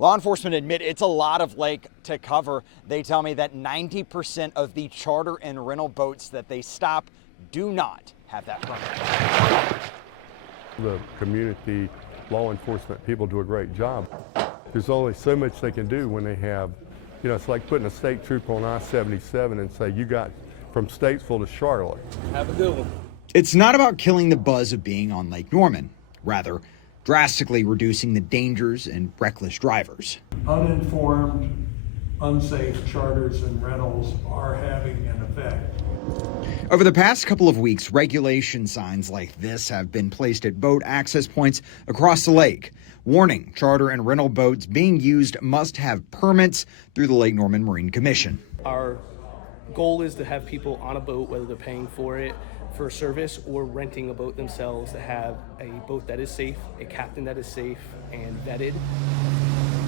Law enforcement admit it's a lot of lake to cover. They tell me that 90% of the charter and rental boats that they stop do not have that permit. The community law enforcement people do a great job. There's only so much they can do when they have, it's like putting a state trooper on I-77 and say, you got from Statesville to Charlotte. Have a good one. It's not about killing the buzz of being on Lake Norman, rather drastically reducing the dangers and reckless drivers. Uninformed, unsafe charters and rentals are having an effect. Over the past couple of weeks, regulation signs like this have been placed at boat access points across the lake. Warning, charter and rental boats being used must have permits through the Lake Norman Marine Commission. Our goal is to have people on a boat, whether they're paying for it for service or renting a boat themselves, to have a boat that is safe, a captain that is safe and vetted.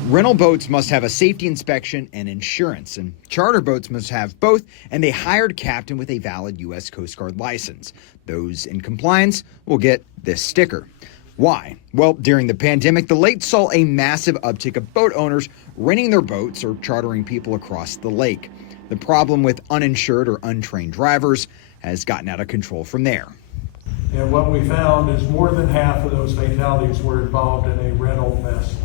Rental boats must have a safety inspection and insurance, and charter boats must have both and a hired captain with a valid U.S. Coast Guard license. Those in compliance will get this sticker. Why? Well, during the pandemic, the lake saw a massive uptick of boat owners renting their boats or chartering people across the lake. The problem with uninsured or untrained drivers has gotten out of control from there. And what we found is more than half of those fatalities were involved in a rental vessel.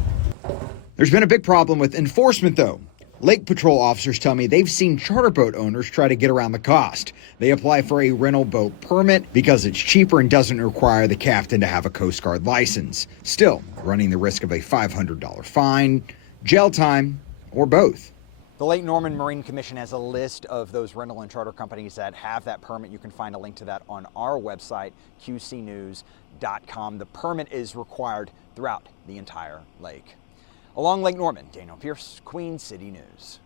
There's been a big problem with enforcement, though. Lake Patrol officers tell me they've seen charter boat owners try to get around the cost. They apply for a rental boat permit because it's cheaper and doesn't require the captain to have a Coast Guard license. Still, running the risk of a $500 fine, jail time, or both. The Lake Norman Marine Commission has a list of those rental and charter companies that have that permit. You can find a link to that on our website, qcnews.com. The permit is required throughout the entire lake. Along Lake Norman, Daniel Pierce, Queen City News.